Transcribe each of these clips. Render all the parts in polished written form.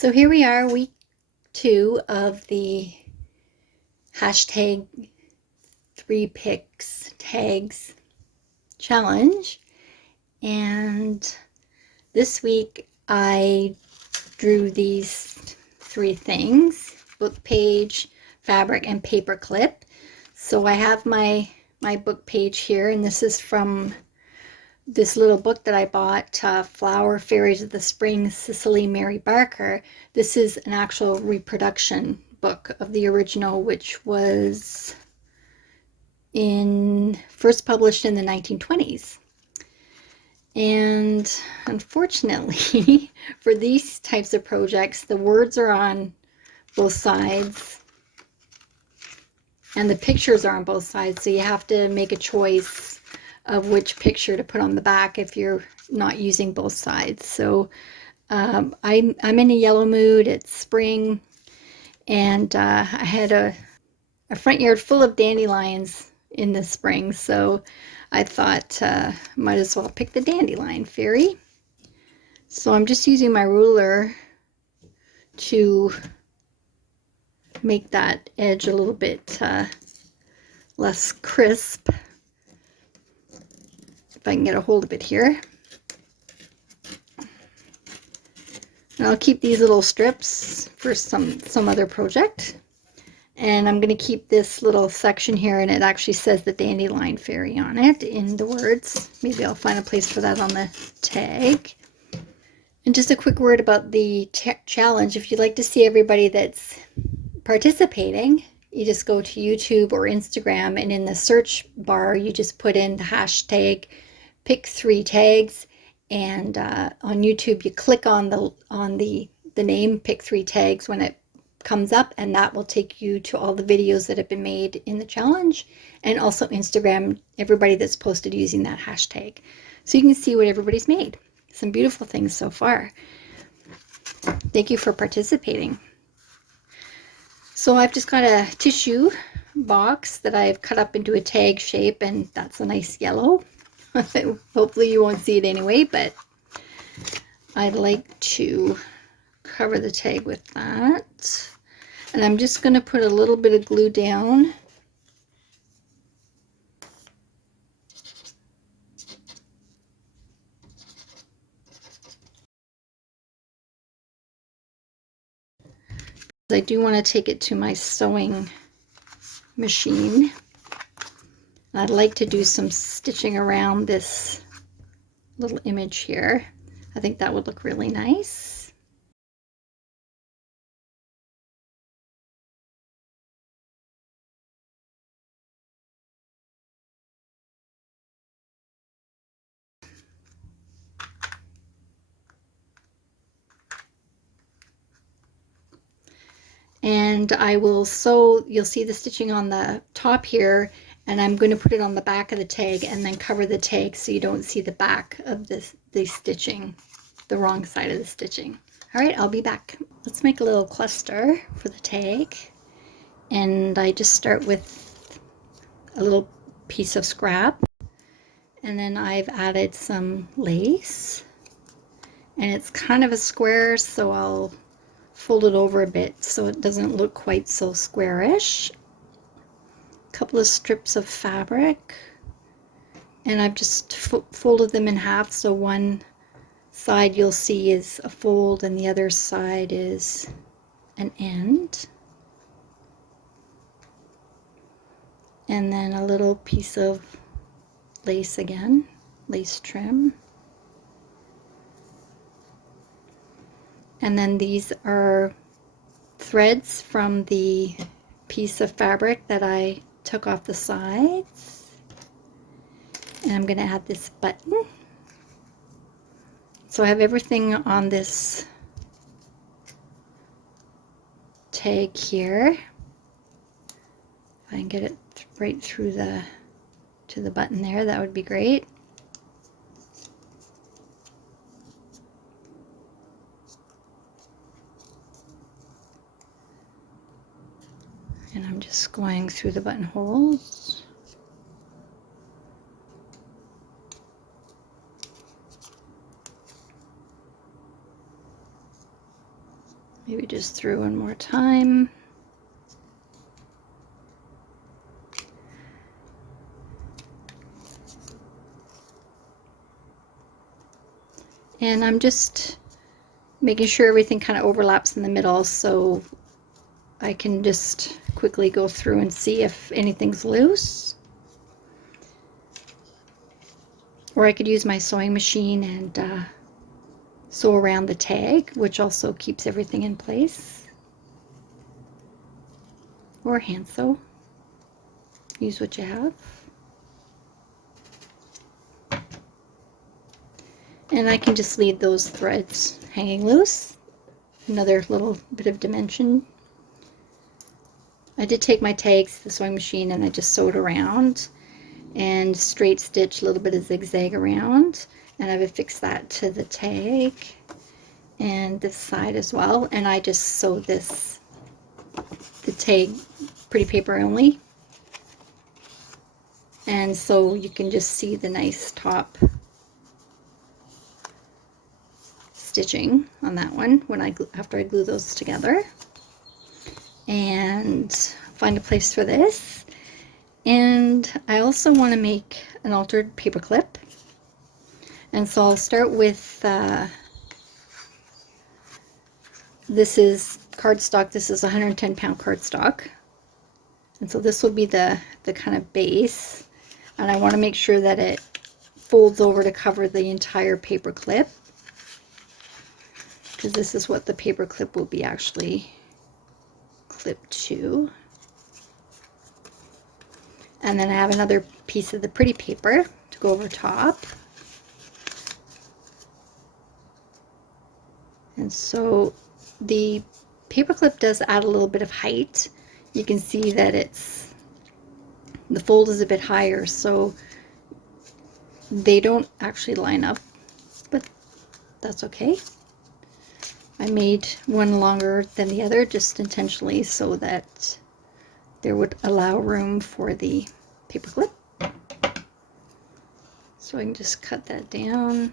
So here we are, week 2 of the hashtag 3 picks tags challenge. And this week I drew these 3 things: book page, fabric, and paper clip. So I have my book page here, and this is from this little book that I bought, Flower Fairies of the Spring, Cicely Mary Barker. This is an actual reproduction book of the original, which was first published in the 1920s. And unfortunately, for these types of projects, the words are on both sides and the pictures are on both sides, so you have to make a choice of which picture to put on the back if you're not using both sides. So I'm in a yellow mood. It's spring, and I had a front yard full of dandelions in the spring, so I thought might as well pick the Dandelion Fairy. So I'm just using my ruler to make that edge a little bit less crisp. If I can get a hold of it here. And I'll keep these little strips for some other project. And I'm going to keep this little section here, and it actually says the Dandelion Fairy on it in the words. Maybe I'll find a place for that on the tag. And just a quick word about the challenge. If you'd like to see everybody that's participating, you just go to YouTube or Instagram, and in the search bar you just put in the hashtag pick 3 tags, and on YouTube you click on the name pick 3 tags when it comes up, and that will take you to all the videos that have been made in the challenge, and also Instagram, everybody that's posted using that hashtag, so you can see what everybody's made. Some beautiful things so far. Thank you for participating. So I've just got a tissue box that I've cut up into a tag shape, and that's a nice yellow. Hopefully you won't see it anyway, but I'd like to cover the tag with that. And I'm just going to put a little bit of glue down. I do want to take it to my sewing machine. I'd like to do some stitching around this little image here. I think that would look really nice. And I will sew, you'll see the stitching on the top here, and I'm going to put it on the back of the tag and then cover the tag so you don't see the back of the stitching, the wrong side of the stitching. All right, I'll be back. Let's make a little cluster for the tag. And I just start with a little piece of scrap, and then I've added some lace, and it's kind of a square, so I'll fold it over a bit so it doesn't look quite so squarish. A couple of strips of fabric, and I've just folded them in half, so one side you'll see is a fold and the other side is an end. And then a little piece of lace again, lace trim. And then these are threads from the piece of fabric that I took off the sides. And I'm going to add this button. So I have everything on this tag here. If I can get it right through to the button there, that would be great. And I'm just going through the buttonholes. Maybe just through one more time. And I'm just making sure everything kind of overlaps in the middle so I can just quickly go through and see if anything's loose. Or I could use my sewing machine and sew around the tag, which also keeps everything in place. Or hand sew. Use what you have. And I can just leave those threads hanging loose. Another little bit of dimension. I did take my tags to the sewing machine and I just sewed around and straight stitch a little bit of zigzag around, and I've affixed that to the tag and this side as well. And I just sewed the tag pretty paper only, and so you can just see the nice top stitching on that one when after I glue those together. And find a place for this. And I also want to make an altered paper clip, and so I'll start with this is cardstock. This is 110-pound cardstock, and so this will be the kind of base, and I want to make sure that it folds over to cover the entire paper clip, because this is what the paper clip will be actually clipped to. And then I have another piece of the pretty paper to go over top. And so the paper clip does add a little bit of height. You can see that the fold is a bit higher, so they don't actually line up, but that's okay. I made one longer than the other just intentionally so that there would allow room for the paper clip. So I can just cut that down.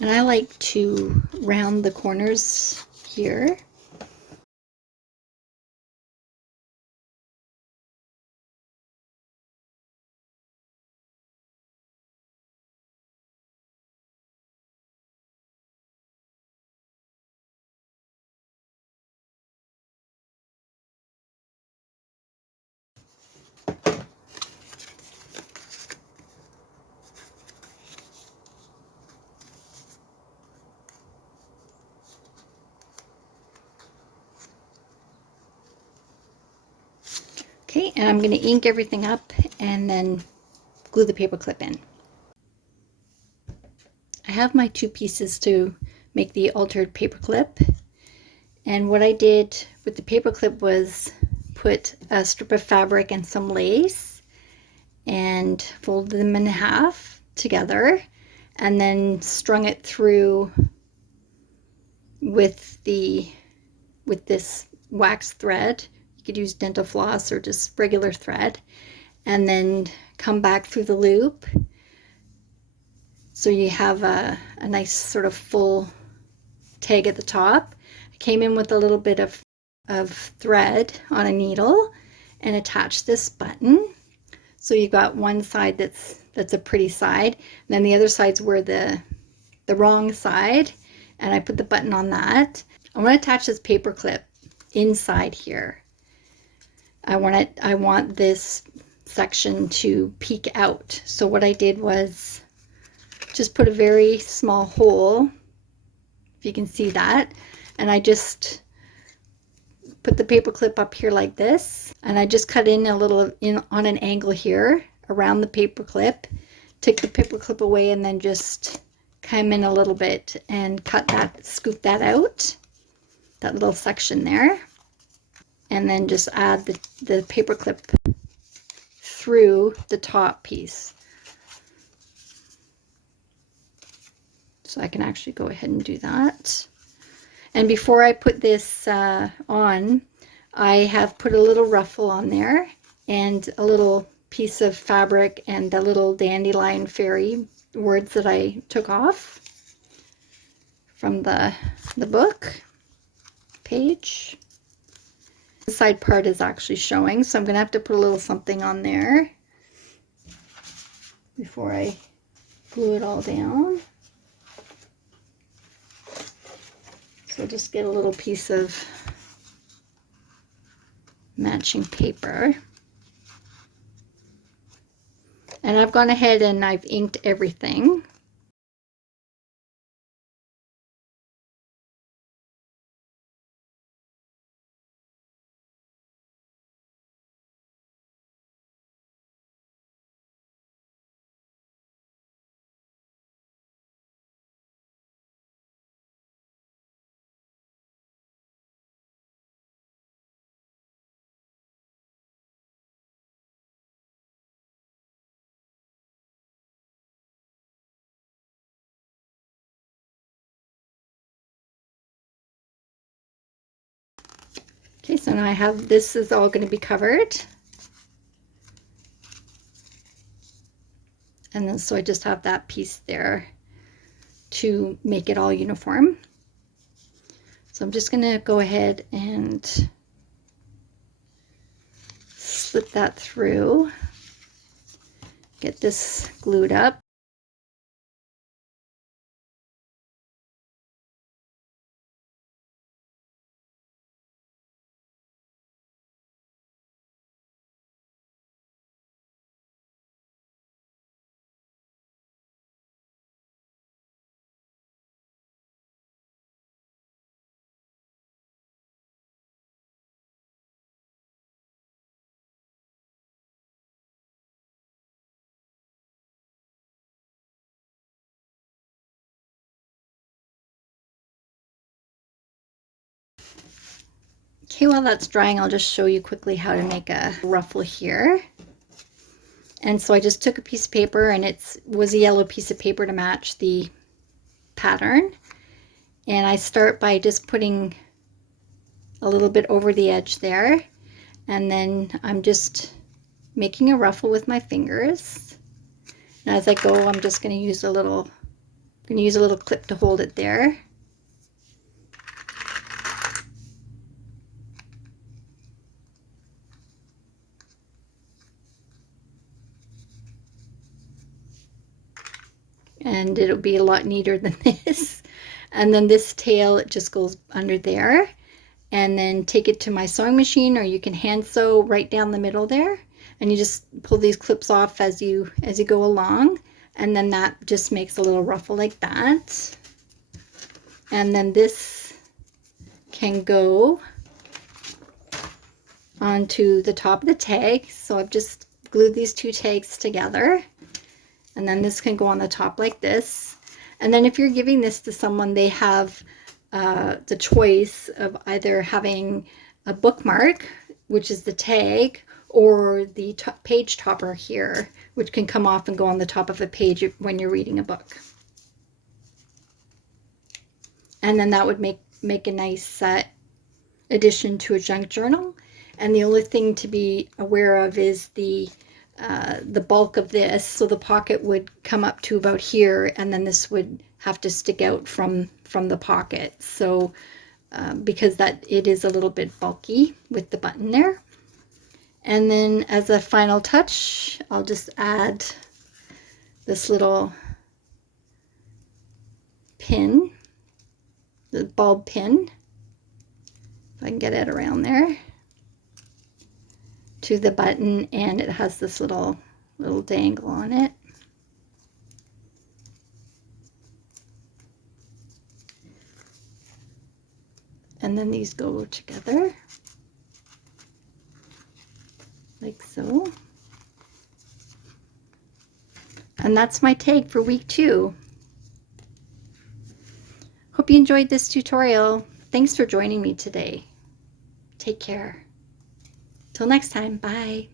And I like to round the corners here. Okay, and I'm going to ink everything up and then glue the paper clip in. I have my two pieces to make the altered paper clip, and what I did with the paper clip was put a strip of fabric and some lace and fold them in half together, and then strung it through with this wax thread. You could use dental floss or just regular thread, and then come back through the loop so you have a nice sort of full tag at the top. I came in with a little bit of thread on a needle and attached this button. So you've got one side that's a pretty side, and then the other side's where the wrong side, and I put the button on that. I want to attach this paper clip inside here. I want this section to peek out. So what I did was just put a very small hole, if you can see that, and I just put the paper clip up here like this, and I just cut in a little on an angle here around the paper clip, take the paper clip away, and then just come in a little bit and cut that, scoop that out, that little section there, and then just add the paper clip through the top piece. So I can actually go ahead and do that. And before I put this on, I have put a little ruffle on there and a little piece of fabric and the little Dandelion Fairy words that I took off. from the book page. The side part is actually showing, so I'm going to have to put a little something on there before I glue it all down. So just get a little piece of matching paper. And I've gone ahead and I've inked everything. Okay, so now I have, this is all going to be covered. And then so I just have that piece there to make it all uniform. So I'm just going to go ahead and slip that through, get this glued up. Okay, while that's drying, I'll just show you quickly how to make a ruffle here. And so I just took a piece of paper, and it was a yellow piece of paper to match the pattern. And I start by just putting a little bit over the edge there. And then I'm just making a ruffle with my fingers. And as I go, I'm just going to use a little clip to hold it there. And it'll be a lot neater than this. And then this tail, it just goes under there. And then take it to my sewing machine, or you can hand sew right down the middle there. And you just pull these clips off as you go along. And then that just makes a little ruffle like that. And then this can go onto the top of the tag. So I've just glued these two tags together. And then this can go on the top like this. And then if you're giving this to someone, they have the choice of either having a bookmark, which is the tag, or the page topper here, which can come off and go on the top of a page when you're reading a book. And then that would make a nice addition to a junk journal. And the only thing to be aware of is the bulk of this. So the pocket would come up to about here, and then this would have to stick out from the pocket. So because it is a little bit bulky with the button there. And then as a final touch, I'll just add this little pin, the bulb pin, if I can get it around there, to the button, and it has this little dangle on it. And then these go together like so. And that's my tag for week 2. Hope you enjoyed this tutorial. Thanks for joining me today. Take care. Till next time, bye.